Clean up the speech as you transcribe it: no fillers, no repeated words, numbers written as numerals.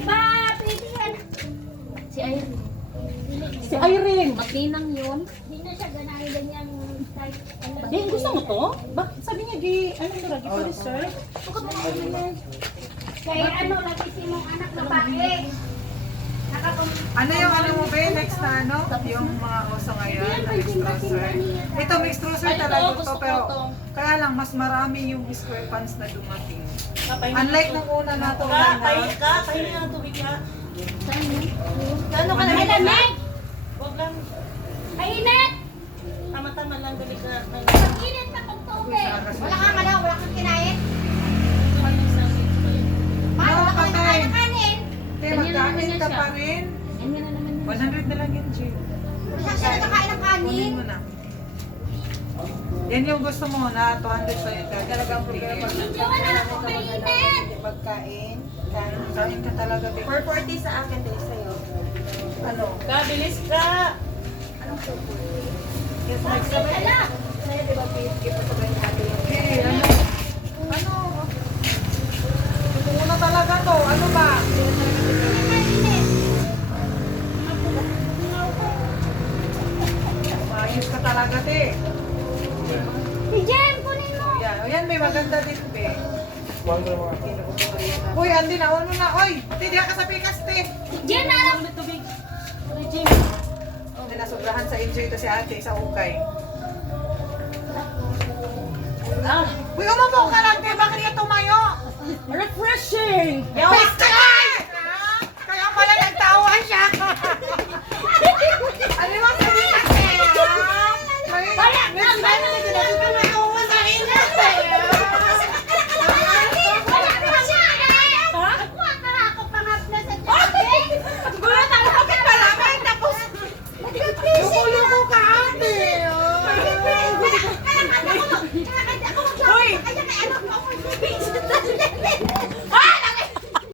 ba? Pwede yan. Si Irene. Si Irene. Magninang yun. Hindi na siya ganahin ganyan type. Eh, gusto mo to? Bakit sabi niya di, ano mo lagi pa research? Kaya ano, lagi si mong anak na pake. Ano yung ano mo ba? Next na ano? Yung mga uso ngayon na mixed trouser. Ito mixed trouser talaga to pero kaya lang mas marami yung square pants na dumating. Unlike nung una na to na Pahinga ng tubig ka. Gano'n ka na malamig? Huwag lang. Mainit! Tama-tama lang. Dali ka. Mag-init na pag tubig. Wala kang ano, wala kang kinain. Paano No, na kayo patay. nakain ng kanin? Kaya magkain ka pa rin. Ganyan na naman yun. 100 na lang yun, Jay. Wala siya nakakain ng kanin. Kunin mo na. Yan yung gusto mo na 200 pa yun. Talagang problema. Hindi wala na akong mainit. Pagkain. Kain ka talaga. 440 sa akin din sa'yo. Ano? Kabilis ka! Yes, Bakit ala? Sa'yo, di ba, gift ko ba yung ate yung... okay, ano? Ano? Ito muna talaga to. Ano ba? Mainit. Maayos ka talaga, te. Si Jem, kunin mo. Yan. O yan, may maganda din, be. Uy, Andy, naon mo na. Uy, te, diyan ka sa pikas, te. Jem, narap. Tubig. Hindi nasubrahan sa enjoy ito si ate sa ukay. Uy, umupo ka lang, te. Bakit ka tumayo? Refreshing! Pwes ka